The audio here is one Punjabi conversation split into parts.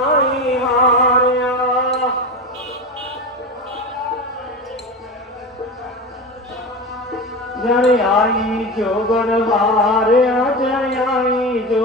ਆਈ ਹਾਰਿਆ ਜਣ ਆਈ ਜੋਗਣ ਹਾਰਿਆ ਜਣ ਆਈ ਜੋਗਣ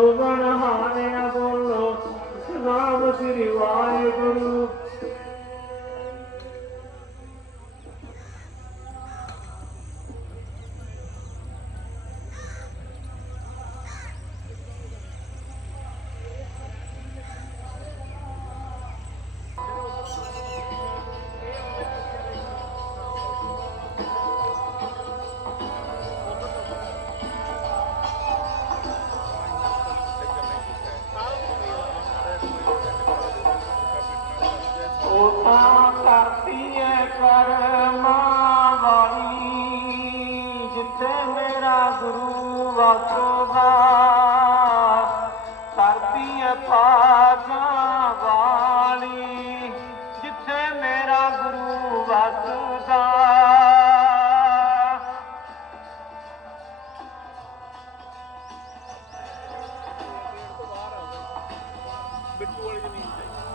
ਉਤਾ ਕਰਤੀ ਐ ਕਰਮਾਂ ਵਾਲੀ, ਜਿੱਥੇ ਮੇਰਾ ਗੁਰੂ ਵਸਦਾ ਧਰਤੀ ਐ ਭਾਗਾਂ ਵਾਲੀ, ਜਿੱਥੇ ਮੇਰਾ ਗੁਰੂ ਵਸਦਾ। ਬਿੱਟੂ ਵਾਲੀ ਜ਼ਮੀਨ ਤੇ।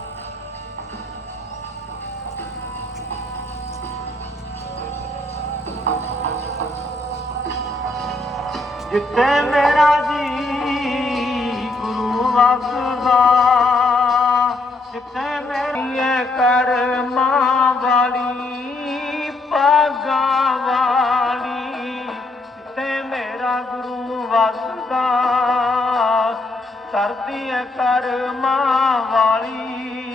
ਜਿੱਥੇ ਮੇਰਾ ਜੀ ਗੁਰੂ ਵਸਦਾ, ਜਿੱਥੇ ਮੇਰੀਏ ਕਰਮਾਂ ਵਾਲੀ, ਪਾਗਾਂ ਵਾਲੀ, ਜਿੱਥੇ ਮੇਰਾ ਗੁਰੂ ਵਸਦਾ ਕਰਦੀ ਹੈ ਵਾਲੀ।